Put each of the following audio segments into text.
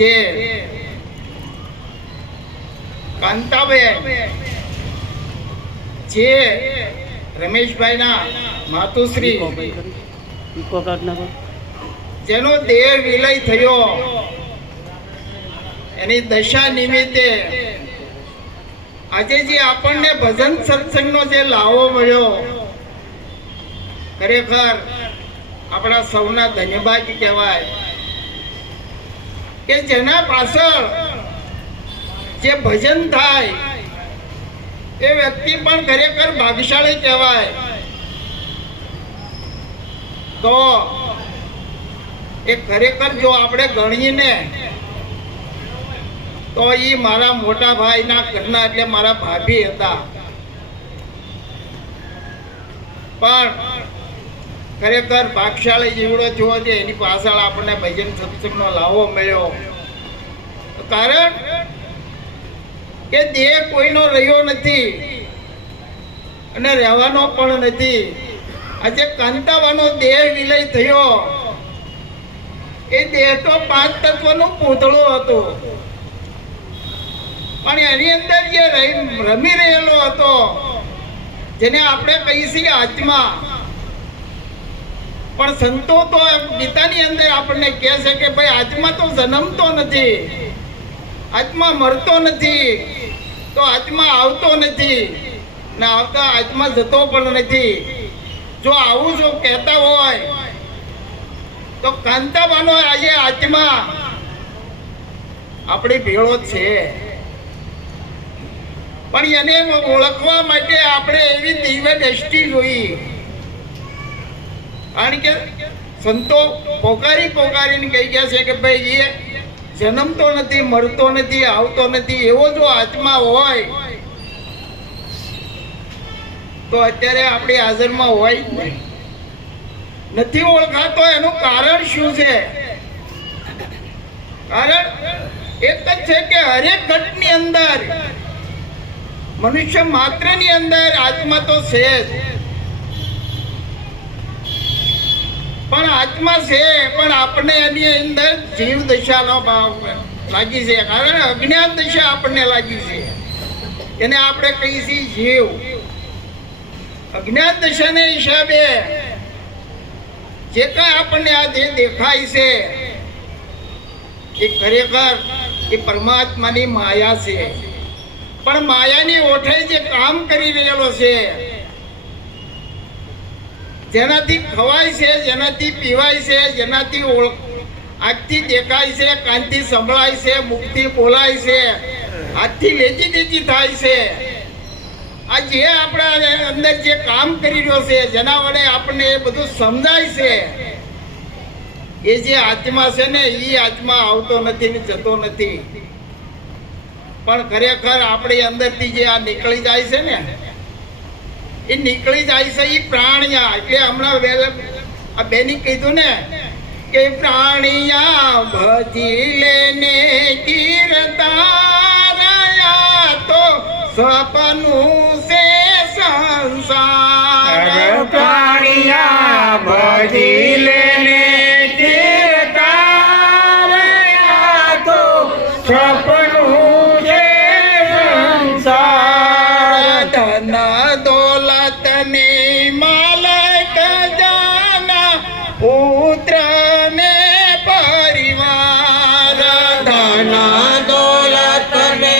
આજે કાંતાબેન જે રમેશભાઈના માતુશ્રી જેનો દેહ વિલય થયો એની દશા નિમિત્તે આજે જે આપણને ભજન સત્સંગનો જે લાવો મળ્યો ખરેખર આપણા સૌના ધન્યવાદ કહેવાય કે જેના પાછળ જે ભજન થાય એ વ્યક્તિ પણ ખરેખર ભાગ્યશાળી કહેવાય. તો એ ખરેખર જો આપણે ગણીને તો એ મારા મોટા ભાઈના ઘરના એટલે મારા ભાભી હતા. પણ ખરેખર ભાગ્યશાળી જીવડો જોવો છે એની પાછળ આપણને ભજન સત્સંગનો લાવો મળ્યો. કારણ કે દેહ કોઈનો રહ્યો નથી અને રહેવાનો પણ નથી. આજે કાંતાવાનો દેહ વિલય થયો એ દેહ તો 5 તત્વનું પૂતળો હતો, પણ એની અંદર જે રમી રહેલો હતો જેને આપણે કહીએ છીએ આત્મા. પણ સંતો તો ગીતાની અંદર આપણને કહે છે કે ભાઈ આત્મા તો જન્મતો નથી, આત્મા મરતો નથી, તો આત્મા આવતો નથી ને આવતા આત્મા જતો પણ નથી. જો આવું જો કહેતા હોય તો કાંતાબાનો આજે આત્મા આપણી ભેળો છે. પણ એને ઓળખવા માટે આપણે એવી દિવ્ય દ્રષ્ટિ જોઈ. કારણ કે સંતો પોકારીને કહી ગયા છે કે ભાઈ એ જન્મતો નથી, મરતો નથી, આવતો નથી. એવો જો આત્મા હોય તો અત્યારે આપણી હાજરમાં હોય જ નહીં. નથી ઓળખાતો એનું કારણ શું છે? કારણ એક જ છે કે હરેક ઘટની અંદર મનુષ્ય માત્રની અંદર આત્મા તો છે જ. પણ આત્મા છે પણ આપણે એની અંદર જીવ દશાનો ભાવ લાગી છે. કારણ અજ્ઞાન દશા આપણને લાગી છે, એને આપણે કહીએ છીએ જીવ. અજ્ઞાન દશાને હિસાબે જે કઈ આપણને આ જે દેખાય છે એ ખરેખર એ પરમાત્માની માયા છે. પણ માયાની ઓઠે જે કામ કરી રહેલો છે, જેનાથી ખવાય છે, જેનાથી પીવાય છે, જેનાથી આંખથી દેખાય છે, કાનથી સંભળાય છે, મુખથી બોલાય છે, હાથથી લેતી દેતી થાય છે, આ જે આપણા અંદર જે કામ કરી રહ્યો છે, જેના વડે આપણને એ બધું સમજાય છે, એ જે આત્મા છે ને એ આત્મા આવતો નથી ને જતો નથી. પણ ખરેખર આપણી અંદરથી જે આ નીકળી જાય છે ને એ નીકળી જાય છે એ પ્રાણિયા. એટલે હમણાં આ બેની કીધું ને કે પ્રાણિયા ભજી લેને કીર્તાનયા તો સપનું છે સંસાર. પ્રાણિયા ભજી લેને કીર્તાનયા તો સપનું છે સંસાર. ધન દોલત ને માલક જાના પુત્ર ને પરિવાર. ધન દોલત ને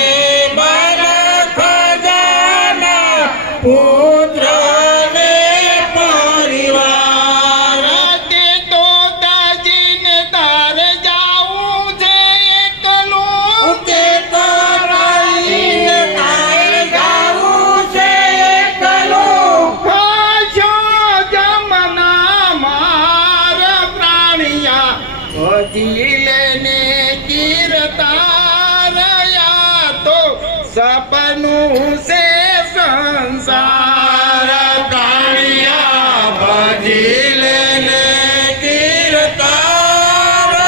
માલક જાના પુત્ર ને પરિવાર. તે તો દાજીને તારે જાવું છે એકલું. તે તો રાજીને તારે જાવું છે એકલું. ખાશો જમના માર પ્રાણિયા ભજી લેને કીર્તાનયા તો સપનું છે સંસાર. પ્રાણિયા ભજી લેને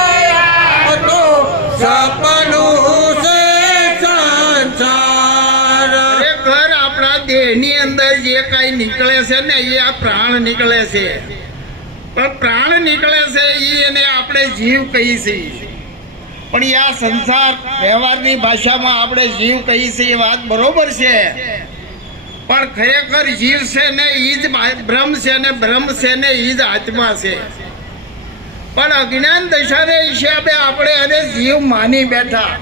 કીર્તાનયા તો સપનું છે સંસાર. ખરેખર આપણા દેહની અંદર જે કાંઈ નીકળે છે ને એ આ પ્રાણ નીકળે છે. પણ પ્રાણ નીકળે છે એ એને આપણે જીવ કહીએ છીએ. પણ આ સંસાર વ્યવહારની ભાષામાં આપણે જીવ કહીએ છીએ, એ વાત બરોબર છે, પણ ખરેખર જીવ છે ને એ જ બ્રહ્મ છે ને બ્રહ્મ છે ને એ જ આત્મા છે. પણ અજ્ઞાન દશાને હિસાબે આપણે એને જીવ માની બેઠા.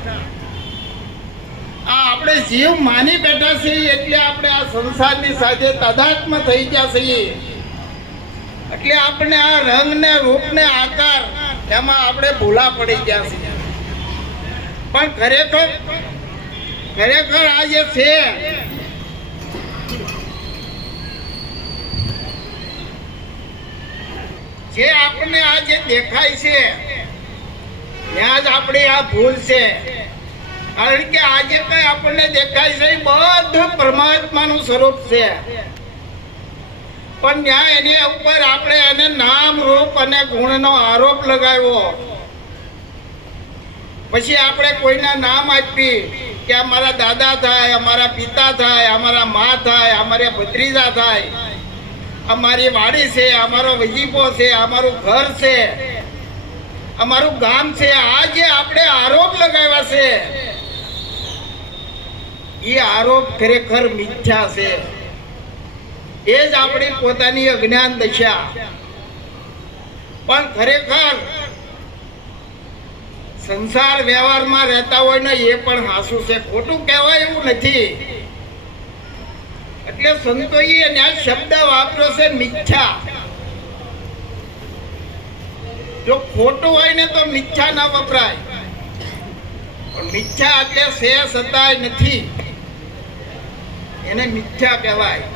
આ આપણે જીવ માની બેઠા છીએ એટલે આપણે આ સંસારની સાથે તાદાત્મ થઈ ગયા છીએ. એટલે આપણે આ રંગ ને રૂપ ને આકાર એમાં આપણે ભૂલા પડી ગયા છીએ. પણ ખરેખર આ જે છે જે આપણને આ જે દેખાય છે ત્યાં જ આપણી આ ભૂલ છે. કારણ કે આજે કઈ આપણને દેખાય છે એ બધું પરમાત્માનું સ્વરૂપ છે, પણ ત્યાં એની ઉપર આપણે એને નામ રૂપ અને ગુણનો આરોપ લગાવ્યો. પછી આપણે કોઈના નામ આપી કે અમારા દાદા થાય, અમારા પિતા થાય, અમારા મા થાય, અમારા ભત્રીજા થાય, અમારી વાડી છે, અમારો વજીફો છે, અમારું ઘર છે, અમારું ગામ છે. આ જે આપણે આરોપ લગાવ્યા છે એ આરોપ ખરેખર મિથ્યા છે. એ જ આપણી પોતાની અજ્ઞાન દશા. પણ ખરેખર સંસાર વ્યવહારમાં રહેતા હોય ને એ પણ હાસું છે, ખોટું કહેવાય એવું નથી. એટલે સંતોએ ત્યાં શબ્દ વાપર્યો છે મિથ્યા. જો ખોટું હોય ને તો મિથ્યા ના વપરાય, પણ મિથ્યા એટલે છે સતાય નથી, એને મિથ્યા કહેવાય.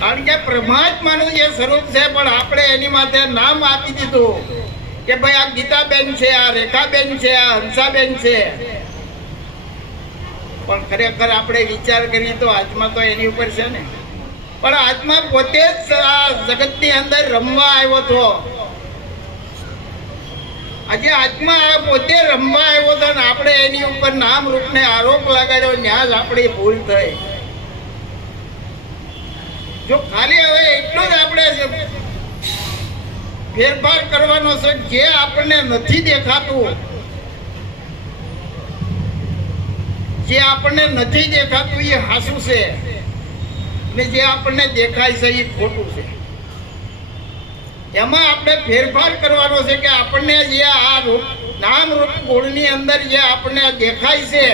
કારણ કે પરમાત્માનું જે સ્વરૂપ છે પણ આપણે એની માટે નામ આપી દીધું કે ભાઈ આ ગીતાબેન છે, આ રેખાબેન છે, આ હંસાબેન છે. પણ ખરેખર આપણે વિચાર કરીએ તો આત્મા તો એની ઉપર છે ને. પણ આત્મા પોતે જ આ જગતની અંદર રમવા આવ્યો હતો. આજે આત્મા પોતે રમવા આવ્યો હતો ને આપણે એની ઉપર નામ રૂપને આરોપ લગાડ્યો, ત્યાં જ આપણી ભૂલ થઈ. જો ખાલી હવે એટલું જ આપણે ફેરફાર કરવાનો છે, જે આપણને નથી દેખાતું, જે આપણને નથી દેખાતું એ હાસું છે ને જે આપણને દેખાય છે એ ખોટું છે. એમાં આપણે ફેરફાર કરવાનો છે કે આપણને જે આ રૂપ નામ રૂપ ગુણની અંદર જે આપણને દેખાય છે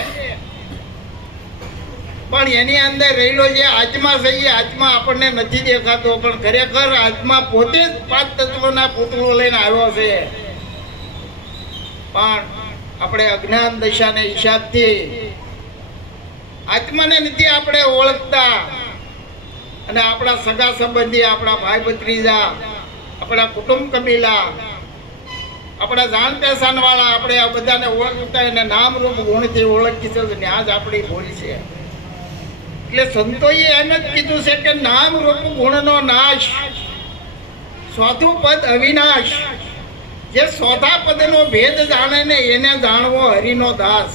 પણ એની અંદર રહેલો જે આત્મા છે એ આત્મા આપણને નથી દેખાતો. પણ ખરેખર આત્મા પોતે જ 5 તત્વના પુતળો લઈને આવ્યો છે. પણ આપણે અજ્ઞાન દશાને હિસાબથી આત્માને નથી આપણે ઓળખતા. અને આપણા સગા સંબંધી, આપણા ભાઈ ભત્રીજા, આપણા કુટુંબ કબીલા, આપણા જાણ પહેચાન વાળા આપણે આ બધાને ઓળખતા એને નામ રૂપ ગુણથી ઓળખી છે. ત્યાં જ આપણી ભૂલ છે. એટલે સંતોએ એમ જ કીધું છે કે નામ રૂપ ગુણનો નાશ, ચોથું પદ અવિનાશ. જે ચોથા પદનો ભેદ જાણે ને એને જાણવો હરિનો દાસ.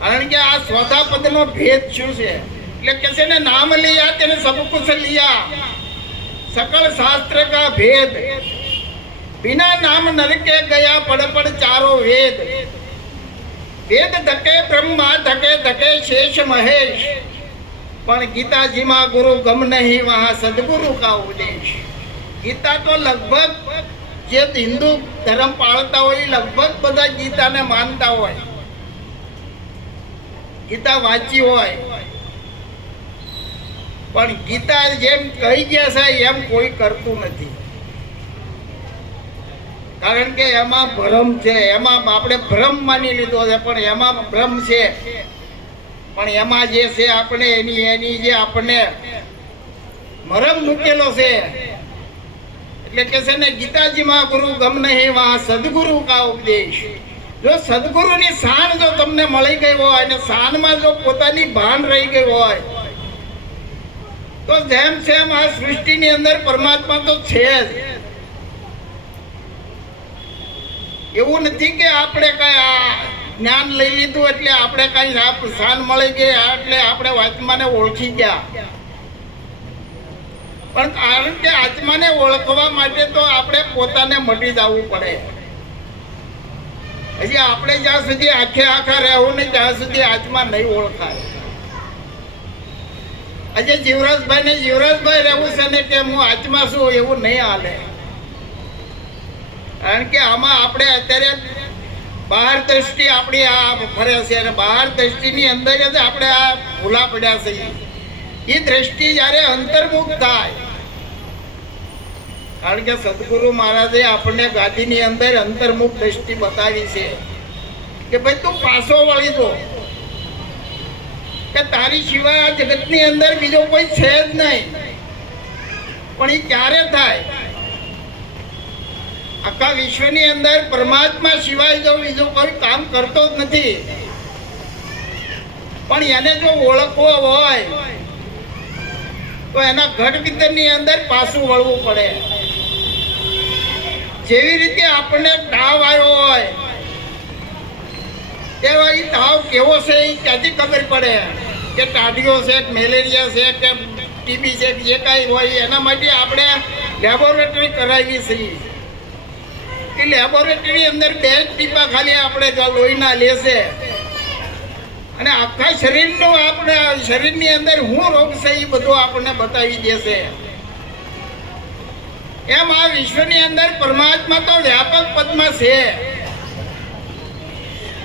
કારણ કે આ ચોથા પદનો ભેદ શું છે? એટલે કે છે ને નામ લિયા તેને સબ કુછ લિયા, सकल शास्त्र का भेद, बिना नाम नरके गया पढ़ पढ़ चारों वेद. वेद धके ब्रह्मा धके धके शेष महेश, પણ ગીતાજીમાં ગુરુ ગમ નહીં વહાં સદગુરુ કા ઉપદેશ. ગીતા તો લગભગ જે હિન્દુ ધર્મ પાળતા હોય લગભગ બધા ગીતાને માનતા હોય, ગીતા વાંચી હોય, પણ ગીતા જેમ કહી ગયા છે એમ કોઈ કરતું નથી. કારણ કે એમાં ભ્રમ છે, એમાં આપણે ભ્રમ માની લીધો છે, પણ એમાં ભ્રમ છે. પણ એમાં જે છે આપણે એની જે આપણને મરમ મૂકેલો છે. એટલે કે છે ને ગીતાજીમાં ગુરુ ગમ નહીં વહાં સદગુરુ કા ઉપદેશ. જો સદગુરુની શાન જો તમને મળી ગઈ હોય અને શાનમાં જો પોતાની ભાન રહી ગઈ હોય તો જેમ સેમ આ સૃષ્ટિની અંદર પરમાત્મા તો છે જ. એવું નથી કે આપણે કઈ આ જ્ઞાન લઈ લીધું એટલે આપણે કઈ શાન મળી ગઈ એટલે આપણે આત્માને ઓળખી ગયા. પણ કારણ કે આત્માને ઓળખવા માટે તો આપણે પોતાને મટી જવું પડે. હજી આપણે જ્યાં સુધી આખે આખા રહેવું નહીં ત્યાં સુધી આત્મા નહીં ઓળખાય. આજે જીવરાજભાઈ રહેવું છે ને કે હું આત્મા છું એવું નહીં હાલે. કારણ કે આમાં આપણે અત્યારે બહાર દ્રષ્ટિ આપણી આ ફરે છે અને બહાર દ્રષ્ટિની અંદર જ આપણે આ ભૂલા પડ્યા છીએ. એ દ્રષ્ટિ જ્યારે અંતર્મુખ થાય, કારણ કે સદગુરુ મહારાજે આપણને ગાદીની અંદર અંતર્મુખ દ્રષ્ટિ બતાવી છે કે ભાઈ તું પાછો વળી દો, કે તારી સિવાય આ જગતની અંદર બીજો કોઈ છે જ નહીં. પણ એ ક્યારે થાય? આખા વિશ્વની અંદર પરમાત્મા સિવાય જો બીજો કોઈ કામ કરતો જ નથી. પણ એને જો ઓળખવો હોય તો એના ઘટ ભીતરની અંદર પાછું વળવું પડે. જેવી રીતે આપણને તાવ આવ્યો હોય તેવા એ તાવ કેવો છે એ ક્યાંથી ખબર પડે કે ટાઢીઓ છે કે મેલેરિયા છે કે ટીબી છે કે જે કાંઈ હોય. એના માટે આપણે લેબોરેટરી કરાવી છીએ. એ લેબોરેટરી અંદર 2 ટીપા ખાલી આપણે લોહીના લેશે અને આખા શરીરનું આપણે શરીરની અંદર શું રોગ છે એ બધું આપણને બતાવી દેશે. એમ આ વિશ્વની અંદર પરમાત્મા તો વ્યાપક પદમાં છે,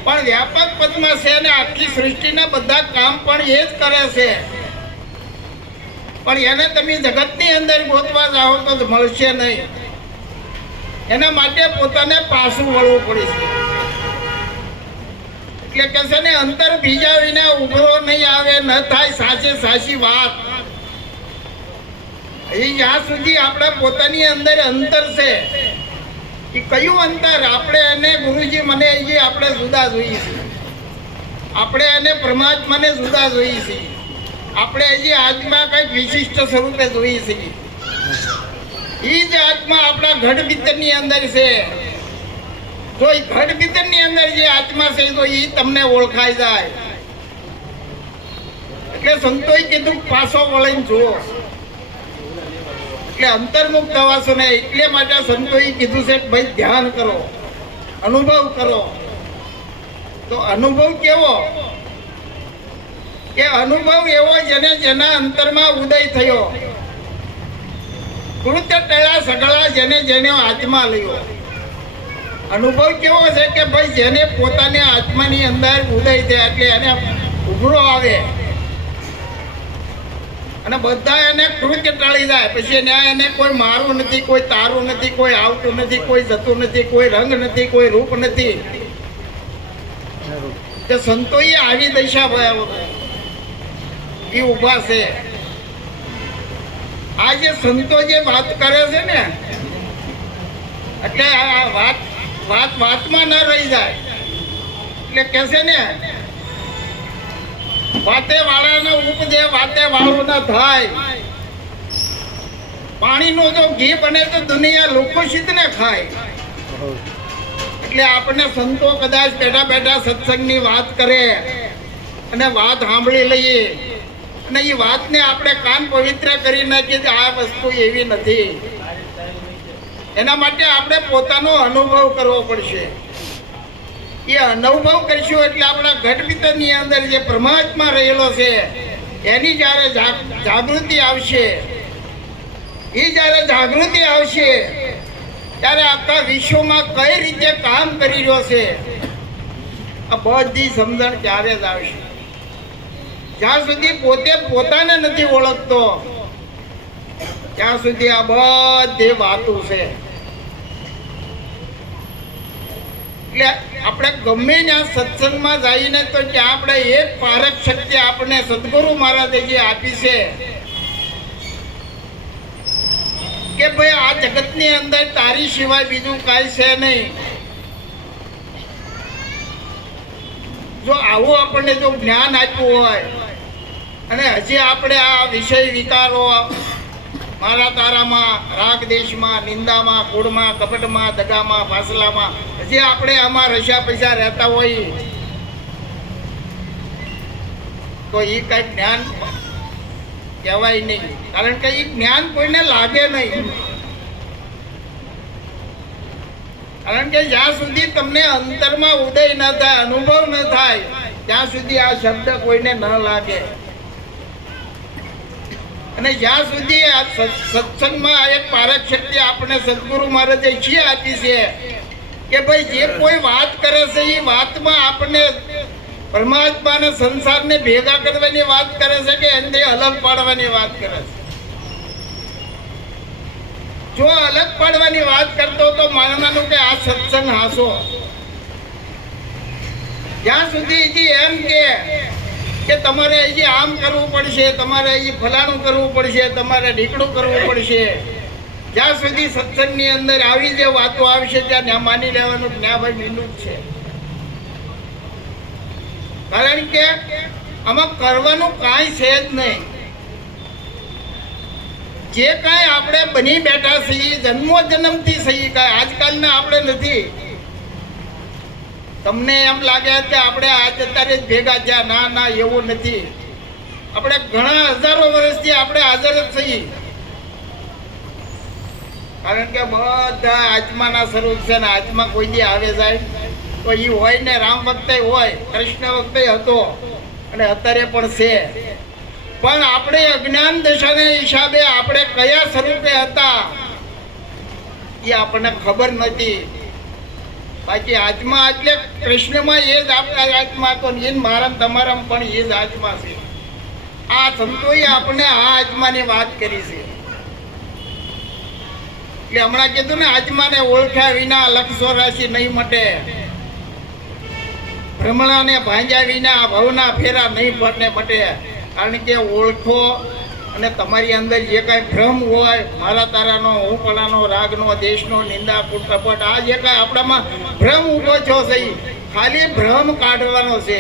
પણ વ્યાપક પદમાં છે અને આખી સૃષ્ટિના બધા કામ પણ એ જ કરે છે. પણ એને તમે જગતની અંદર ગોતવા જાઓ તો મળશે નહીં. એના માટે પોતાને પાછું વળવું પડે છે. એટલે કે છે ને અંતર ભીજાવીને ઉભરો નહીં આવે, ન થાય સાચે સાચી વાત. જ્યાં સુધી આપણે પોતાની અંદર અંતર છે એ કયું અંતર? આપણે એને ગુરુજી મને એ આપણે જુદા જોઈએ છીએ. આપણે એને પરમાત્માને જુદા જોઈએ છીએ. આપણે હજી આત્મા કંઈક વિશિષ્ટ સ્વરૂપે જોઈએ છીએ. એ જ આત્મા આપણા ઘટ ભીતરની અંદર છે. જો એ ઘટ ભીતરની અંદર જે આત્મા છે તો એ તમને ઓળખાઈ જાય. એટલે સંતોએ કીધું પાછો વળીને જુઓ, એટલે અંતર્મુખ થવાશો ને. એટલે માટે સંતોએ કીધું છે કે ભાઈ ધ્યાન કરો, અનુભવ કરો. તો અનુભવ કેવો? કે અનુભવ એવો જેના અંતરમાં ઉદય થયો, કૃત્ય ટળા સગળા જેને આત્મા લયો. અનુભવ કેવો છે કે ભાઈ જેને પોતાને આત્માની અંદર ઉદય થાય એટલે એને ઉભરો આવે અને બધા એને કૃત્ય ટાળી જાય. પછી એને કોઈ મારું નથી, કોઈ તારું નથી, કોઈ આવતું નથી, કોઈ જતું નથી, કોઈ રંગ નથી, કોઈ રૂપ નથી. કે સંતોએ આવી દશા એ ઊભા છે. આ જે સંતો જે વાત કરે છે ને, એટલે આ વાતમાં ન રહી જાય. એટલે કે છે ને વાતે વાળાને ઉપજે, વાતે વાળું ના થાય. પાણીનું જો ઘી બને તો દુનિયા લોકોશિત ને ખાય. એટલે આપણે સંતો કદાચ બેઠા બેઠા સત્સંગની વાત કરે અને વાત સાંભળી લઈએ અને એ વાતને આપણે કાન પવિત્ર કરી નાખીએ કે આ વસ્તુ એવી નથી. એના માટે આપણે પોતાનો અનુભવ કરવો પડશે. એ અનુભવ કરશું એટલે આપણા ઘટ ભીતરની અંદર જે પરમાત્મા રહેલો છે એની જ્યારે જાગૃતિ આવશે, એ જ્યારે જાગૃતિ આવશે ત્યારે આખા વિશ્વમાં કઈ રીતે કામ કરી રહ્યો છે આ બધી સમજણ ત્યારે જ આવશે. જ્યાં સુધી પોતે પોતાને નથી ઓળખતો ત્યાં સુધી આ બધી વાતો છે. એટલે આપણે ગમે ત્યાં સત્સંગમાં જઈને તો ત્યાં આપણે એક પારક શક્તિ આપણને સદગુરુ મહારાજે જે આપી છે કે ભાઈ આ જગતની અંદર તારી સિવાય બીજું કાંઈ છે નહીં. જો આવું આપણને જો જ્ઞાન આપ્યું હોય અને હજી આપણે આ વિષય વિકારો મારા તારામાં, રાગ દેશમાં, નિંદામાં, કૂળમાં, કપટમાં, દગામાં, ફાસલામાં હજી આપણે આમાં રસ્યા પૈસા રહેતા હોય તો એ કઈ જ્ઞાન કહેવાય નહીં. કારણ કે એ જ્ઞાન કોઈને લાગે નહીં. કારણ કે જ્યાં સુધી તમને અંતરમાં ઉદય ન થાય, અનુભવ ન થાય, ત્યાં સુધી આ શબ્દ કોઈને ન લાગે. અને જ્યાં સુધી આ સત્સંગમાં આ એક પારક શક્તિ આપણે સદગુરુ મહારાજે શી આપી છે કે ભાઈ જે કોઈ વાત કરે છે એ વાતમાં આપણને પરમાત્મા અને સંસારને ભેગા કરવાની વાત કરે છે કે એને અલગ પાડવાની વાત કરે છે. જો અલગ પાડવાની વાત કરતો તો માનવાનું કે આ સત્સંગ હાસો. જ્યાં સુધી એમ કે તમારે અહીં આમ કરવું પડશે, તમારે અહીં ફલાણું કરવું પડશે, તમારે ઢીકડું કરવું પડશે, જ્યાં સુધી સત્સંગની અંદર આવી જે વાતો આવશે ત્યાં ત્યાં માની લેવાનું ત્યાં ભાઈ મીંડું જ છે. કારણ કે આમાં કરવાનું કાંઈ છે જ નહીં. જે કાંઈ આપણે બની બેઠા છીએ જન્મો જન્મથી છીએ, કાંઈ આજકાલના આપણે નથી. તમને એમ લાગે કે આપણે આજ અત્યારે જ ભેગા થયા, ના ના એવું નથી. આપણે ઘણા હજારો વર્ષથી આપણે હાજર જ છીએ. કારણ કે બધા આત્માના સ્વરૂપ છે ને આત્મા કોઈ દી આવે જાય તો એ હોય ને રામ વખતે હોય, કૃષ્ણ વખતે હતો અને અત્યારે પણ છે. પણ આપણે અજ્ઞાન દશાને હિસાબે આપણે કયા સ્વરૂપે હતા એ આપણને ખબર નથી. બાકી આત્મા એટલે કૃષ્ણમાં એ જ આપણા આત્મા હતો ને એ મારા તમારામાં પણ એ જ આત્મા છે. આ સંતોએ આપણે આ આત્માની વાત કરી છે. એટલે હમણાં કીધું ને આત્માને ઓળખ્યા વિના લક્ષો રાશિ નહીં મટે, ભ્રમણાને ભાંજ્યા વિના ભવના ફેરા નહીં મટે. કારણ કે ઓળખો અને તમારી અંદર જે કાંઈ ભ્રમ હોય, મારા તારાનો, હું પણાનો, રાગનો, દેશનો, નિંદા, કુટપટ, આ જે કાંઈ આપણામાં ભ્રમ ઊભો છો છે ખાલી ભ્રમ કાઢવાનો છે.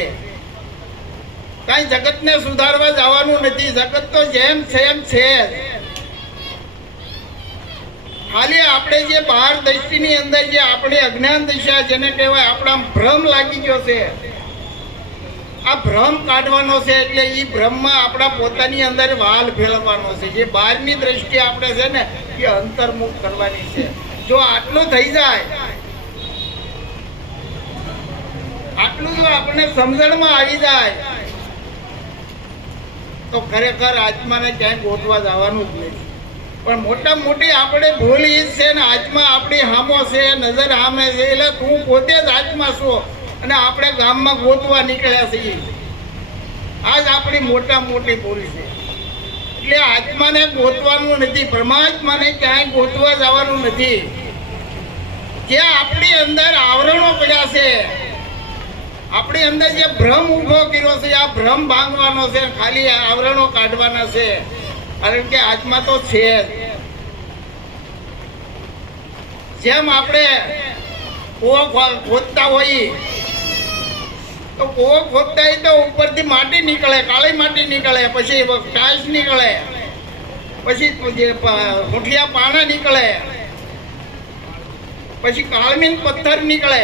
કાંઈ જગતને સુધારવા જવાનું નથી. જગત તો જેમ છે એમ છે. ખાલી આપણે જે બહાર દ્રષ્ટિની અંદર જે આપણે અજ્ઞાન દશા જેને કહેવાય આપણા ભ્રમ લાગી ગયો છે, આ ભ્રમ કાઢવાનો છે. એટલે એ ભ્રમમાં આપણા પોતાની અંદર વાલ ફેરવવાનો છે. જે બહારની દ્રષ્ટિ આપણે છે ને એ અંતર્મુખ કરવાની છે. જો આટલું થઈ જાય, આટલું જો આપણને સમજણમાં આવી જાય તો ખરેખર આત્માને ક્યાંય ગોતવા જવાનું જ નથી. પણ મોટા મોટી આપણે ભૂલ એ જ છે ને આત્મા આપણી હામો છે, નજર હામે છે. એટલે તું પોતે જ આત્મા છો અને આપણે ગામમાં ગોતવા નીકળ્યા છીએ. આ જ આપણી મોટા મોટી ભૂલ છે. એટલે આત્માને ગોતવાનું નથી, પરમાત્માને ક્યાંય ગોતવા જવાનું નથી. જે આપણી અંદર આવરણો પડ્યા છે, આપણી અંદર જે ભ્રમ ઊભો કર્યો છે, આ ભ્રમ ભાંગવાનો છે, ખાલી આવરણો કાઢવાના છે. કારણ કે આત્મા તો છે જ. જેમ આપણે કૂવો ખોદતા હોઈએ તો કૂવો ખોદતા હોય તો ઉપરથી માટી નીકળે, કાળી માટી નીકળે, પછી ટાઈસ નીકળે, પછી મુઠિયા પાણા નીકળે, પછી કાળમીન પથ્થર નીકળે,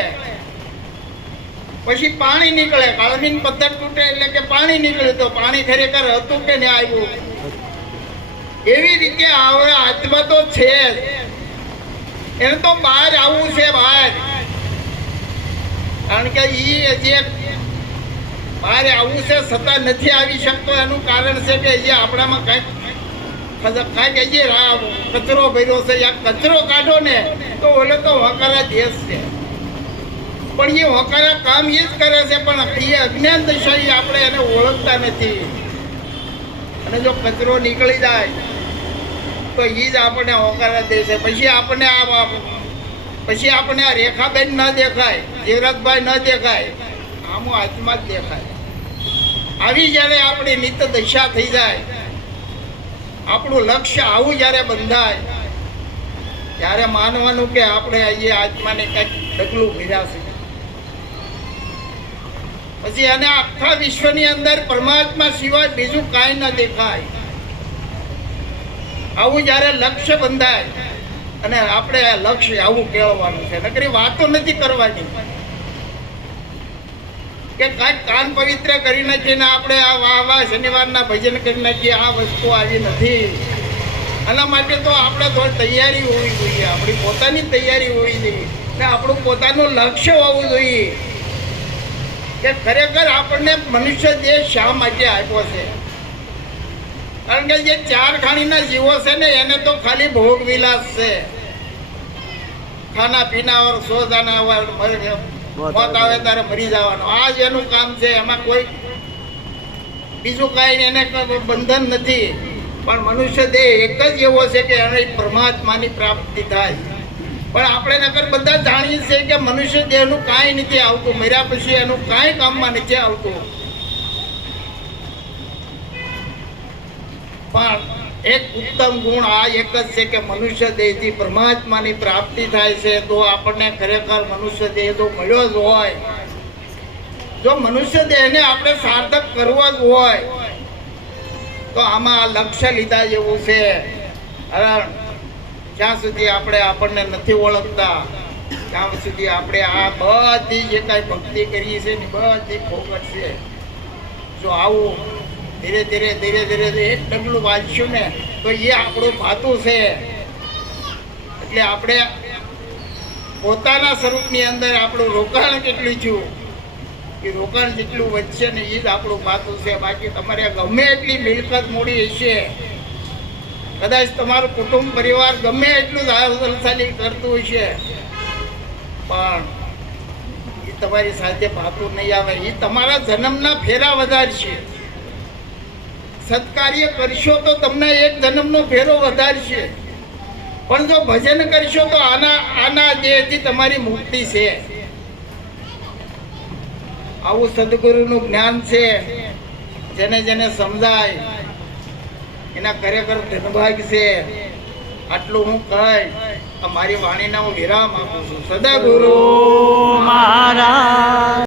પછી પાણી નીકળે. કાળમીન પથ્થર તૂટે એટલે કે પાણી નીકળે. તો પાણી ખરેખર હતું કે નહીં આવ્યું? એવી રીતે આત્મા તો છે જ. એને તો બહાર આવવું છે, બહાર. કારણ કે એ જે બહાર આવવું છે છતાં નથી આવી શકતો એનું કારણ છે કે જે આપણામાં કાંઈક જે કચરો ભર્યો છે, આ કચરો કાઢો ને તો ઓલો તો હકારા દેશ છે. પણ એ હકારા કામ એ જ કરે છે, પણ એ અજ્ઞાન દશા આપણે એને ઓળખતા નથી. અને જો કચરો નીકળી જાય તો એ જ આપણને હોકારા દે છે. પછી આપણને આ રેખાબેન ન દેખાય, જીવરાજભાઈ ન દેખાય, આમો આત્મા જ દેખાય. આવી જ્યારે આપણી નિત દશા થઈ જાય, આપણું લક્ષ્ય આવું જ્યારે બંધાય, ત્યારે માનવાનું કે આપણે અહીંયા આત્માને કંઈક ડગલું ભર્યા છે. પછી એને આખા વિશ્વની અંદર પરમાત્મા સિવાય બીજું કાંઈ ન દેખાય. આવું જ્યારે લક્ષ્ય બંધાય અને આપણે લક્ષ્ય આવું કહેવાનું છે. નકરી વાતો નથી કરવાની કે કાંઈક કાન પવિત્ર કરી નાખીને આપણે આ વાહ શનિવારના ભજન કરી નાખીએ. આ વસ્તુ આવી નથી. આના માટે તો આપણે થોડી તૈયારી હોવી જોઈએ, આપણી પોતાની તૈયારી હોવી જોઈએ. ને આપણું પોતાનું લક્ષ્ય હોવું જોઈએ કે ખરેખર આપણને મનુષ્ય દેહ શા માટે આપ્યો છે. કારણ કે જે ચાર ખાણીના જીવો છે ને એને તો ખાલી ભોગ વિલાસ છે. ખાના પીના ઓર સો જાના મોત આવે ત્યારે મરી જવાનું, આ જ એનું કામ છે. એમાં કોઈ બીજું કાંઈ એને બંધન નથી. પણ મનુષ્ય દેહ એક જ એવો છે કે એને પરમાત્માની પ્રાપ્તિ થાય. પણ આપણે નકર બધા જાણીએ છીએ કે મનુષ્ય દેહનું કાંઈ નથી આવતું, મર્યા પછી એનું કાંઈ કામમાં નથી આવતું. પણ એક ઉત્તમ ગુણ આ એક જ છે કે મનુષ્ય દેહથી પરમાત્માની પ્રાપ્તિ થાય છે. તો આપણને ખરેખર મનુષ્ય દેહ તો મળ્યો જ હોય. જો મનુષ્ય દેહને આપણે સાર્થક કરવો જ હોય તો આમાં લક્ષ્ય લીધા જેવું છે. જ્યાં સુધી આપણે આપણને નથી ઓળખતા ત્યાં સુધી આપણે આ બધી જે કાંઈ ભક્તિ કરીએ છીએ ને બધી ફોકટ છે. જો આવું ધીરે ધીરે એક ડગલું વાંચશું ને તો એ આપણું ભાતું છે. એટલે આપણે પોતાના સ્વરૂપની અંદર આપણું રોકાણ કેટલું થયું એ રોકાણ જેટલું વધશે ને એ જ આપણું ભાતું છે. બાકી તમારે ગમે એટલી મિલકત મૂડી હશે, કદાચ તમારું કુટુંબ પરિવાર ગમે એટલું જલસાલી કરતું હશે, પણ એ તમારી સાથે ભાતું નહીં આવે. એ તમારા જન્મના ફેરા વધારશે. સત્કાર્ય કરશો તો તમને એક જન્મનો ફેરો વધારશે. પણ જો ભજન કરશો તો આના દેહથી તમારી મુક્તિ છે. આવું સદગુરુનું જ્ઞાન છે. જેને જેને સમજાય એના ખરેખર ધનભાગ છે. આટલું હું કહી મારી વાણીને હું વિરામ આપું છું. સદગુરુ